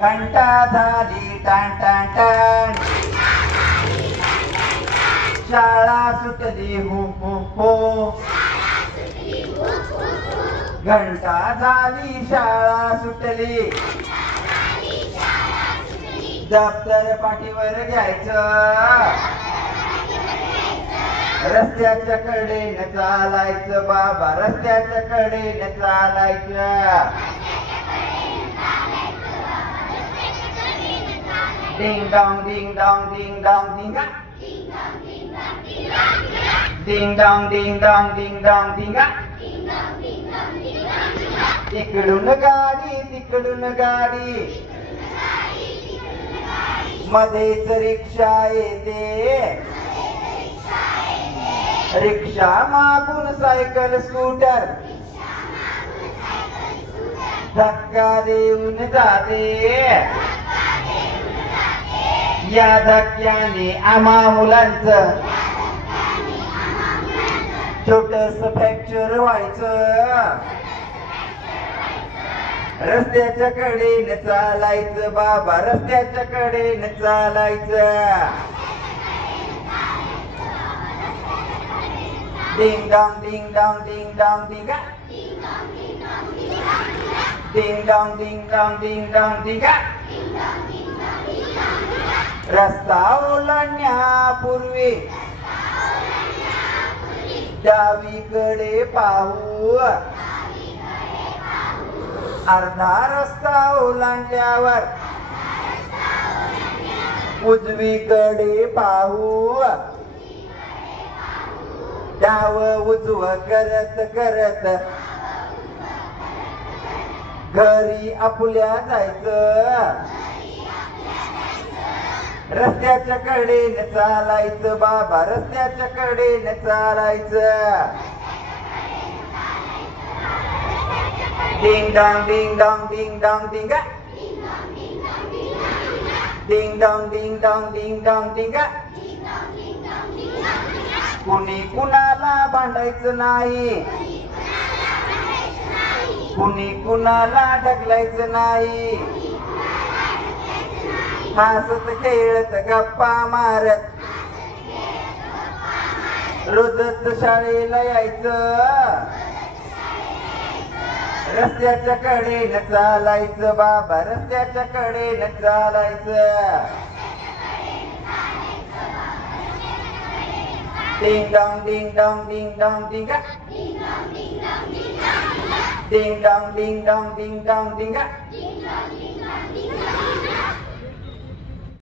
घंटा झाली टाण टाण टाण शाळा सुटली हो हो हो. घंटा झाली शाळा सुटली. दप्तर पाठीवर घ्यायचं. रस्त्याच्या कडेने चालायचं बाबा रस्त्याच्या कडेने चालायचं. Ding dong, ding dong, ding dong, ding dong. Ding dong, ding dong, ding dong, ding dong. तिकडून गाडी तिकडून गाडी मध्येच रिक्षा येते रिक्षा मागून सायकल स्कूटर धक्का देऊन जाते या धक्क्याने आम्हा मुलांचं छोटस फ्रॅक्चर व्हायचं. रस्त्याच्या कडेन चालायचं बाबा रस्त्याच्या कडेन चालायचं. Ding dong ding dong ding dong डिंगा ding dong ding dong ding dong डिंगा रस्ता ओलांडण्यापूर्वी डावीकडे पाहू. अर्धा रस्ता ओलांडल्यावर. उजवीकडे पाहू. डाव उजव करत करत. घरी आपल्या जायचं. रस्त्याच्या कडेने चालायचं बाबा रस्त्याच्या कडेने चालायचं. Ding dong ding dong ding dong डिंगा ding dong ding dong ding dong डिंगा कुणी कुणाला भांडायचं नाही. कुणी कुणाला ढकलायचं नाही. हसत खेळत गप्पा मारत. रोजच शाळेला यायचं. रस्त्याच्या कडेनं चालायचं बाबा रस्त्याच्या कडेनं चालायचं. Ding dong ding dong ding dong ding ding dong ding dong ding dong ding dong